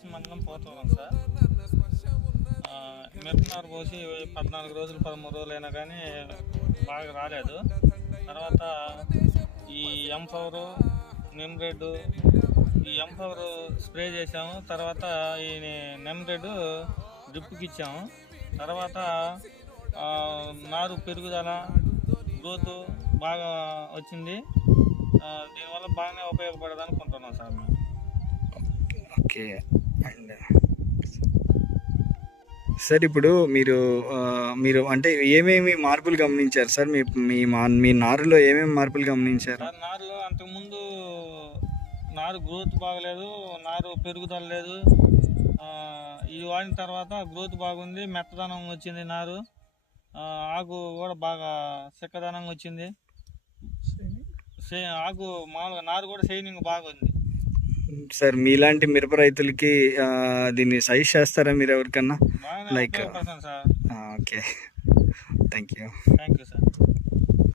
దర్శి మండలం పోతున్నాం సార్. మిరపనారు పోసి 14 రోజులు 13 రోజులు అయినా కానీ బాగా రాలేదు. తర్వాత ఈ M4 నిమ్రెడ్, ఈ M4 స్ప్రే చేసాము. తర్వాత ఈ నిమ్రెడ్ డ్రిప్కి ఇచ్చాము. తర్వాత నారు పెరుగుదల గ్రోత్ బాగా వచ్చింది. దీనివల్ల బాగానే ఉపయోగపడదు అనుకుంటున్నాం సార్ మేము. ఓకే. అండ్ సార్ ఇప్పుడు మీరు అంటే ఏమేమి మార్పులు గమనించారు సార్? మీ నారులో ఏమేమి మార్పులు గమనించారు? నారులో అంతకుముందు నారు గ్రోత్ బాగలేదు, నారు పెరుగుదల లేదు. ఇది వాడిన తర్వాత గ్రోత్ బాగుంది, మెత్తదనం వచ్చింది నారు. ఆకు కూడా బాగా చిక్కదనంగా వచ్చింది. ఆకు మామూలుగా నారు కూడా షైనింగ్ బాగుంది సార్. మీలాంటి మిరప రైతులకి దీన్ని సజెస్ట్ చేస్తారా మీరు ఎవరికన్నా? బాగానే ఉపయోగపడుతుంది sir. Okay, thank you sir.